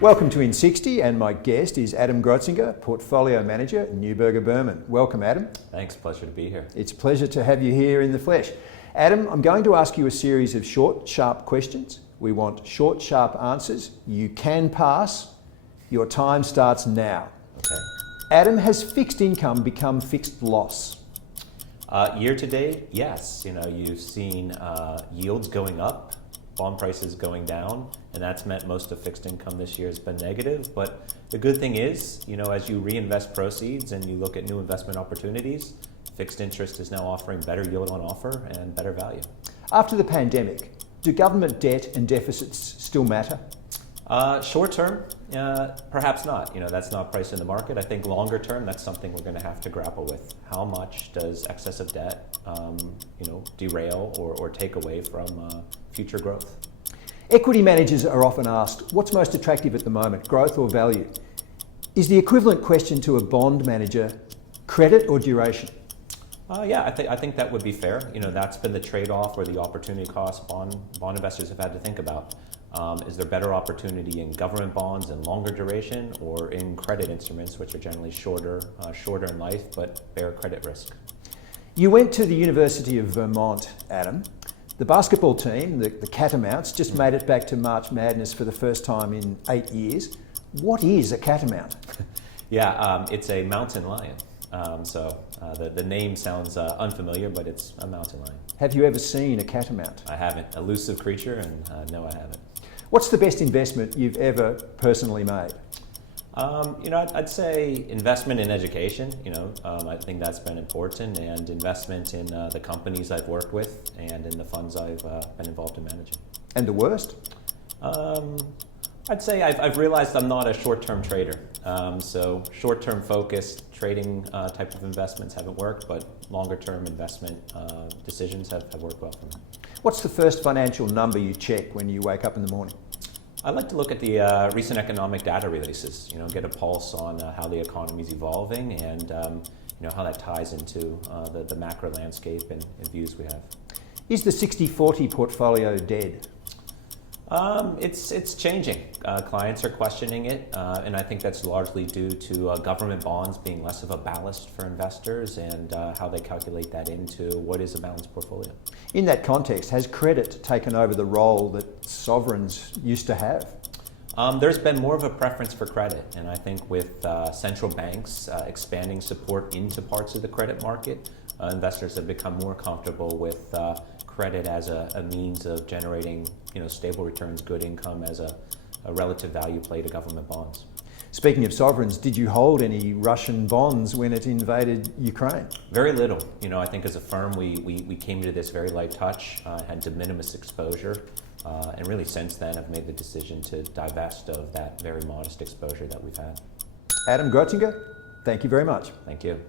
Welcome to IN60, and my guest is Adam Grotzinger, Portfolio Manager at Neuberger Berman. Welcome, Adam. Thanks, pleasure to be here. It's a pleasure to have you here in the flesh. Adam, I'm going to ask you a series of short, sharp questions. We want short, sharp answers. You can pass. Your time starts now. Okay. Adam, has fixed income become fixed loss? Year to date, yes. You've seen yields going up, bond prices going down, and that's meant most of fixed income this year has been negative. But the good thing is, as you reinvest proceeds and you look at new investment opportunities, fixed interest is now offering better yield on offer and better value. After the pandemic, do government debt and deficits still matter? Short term, perhaps not. That's not priced in the market. I think longer term, that's something we're going to have to grapple with. How much does excessive debt, derail or take away from future growth? Equity managers are often asked, what's most attractive at the moment, growth or value? Is the equivalent question to a bond manager credit or duration? Yeah, I think that would be fair. That's been the trade-off or the opportunity cost bond investors have had to think about. Is there better opportunity in government bonds and longer duration, or in credit instruments, which are generally shorter in life but bear credit risk? You went to the University of Vermont, Adam. The basketball team, the Catamounts, just made it back to March Madness for the first time in 8 years. What is a catamount? Yeah, it's a mountain lion. The name sounds unfamiliar, but it's a mountain lion. Have you ever seen a catamount? I haven't. Elusive creature, and no, I haven't. What's the best investment you've ever personally made? I'd say investment in education. I think that's been important, and investment in the companies I've worked with and in the funds I've been involved in managing. And the worst? I'd say I've realized I'm not a short-term trader. So short-term focused trading type of investments haven't worked, but longer-term investment decisions have worked well for me. What's the first financial number you check when you wake up in the morning? I like to look at the recent economic data releases, get a pulse on how the economy is evolving and how that ties into the macro landscape and views we have. Is the 60-40 portfolio dead? It's changing. Clients are questioning it, and I think that's largely due to government bonds being less of a ballast for investors and how they calculate that into what is a balanced portfolio. In that context, has credit taken over the role that sovereigns used to have? There's been more of a preference for credit, and I think with central banks expanding support into parts of the credit market, investors have become more comfortable with credit as a means of generating stable returns, good income as a relative value play to government bonds. Speaking of sovereigns, did you hold any Russian bonds when it invaded Ukraine? Very little. I think as a firm we came to this very light touch, had de minimis exposure, and really since then have made the decision to divest of that very modest exposure that we've had. Adam Grotzinger, thank you very much. Thank you.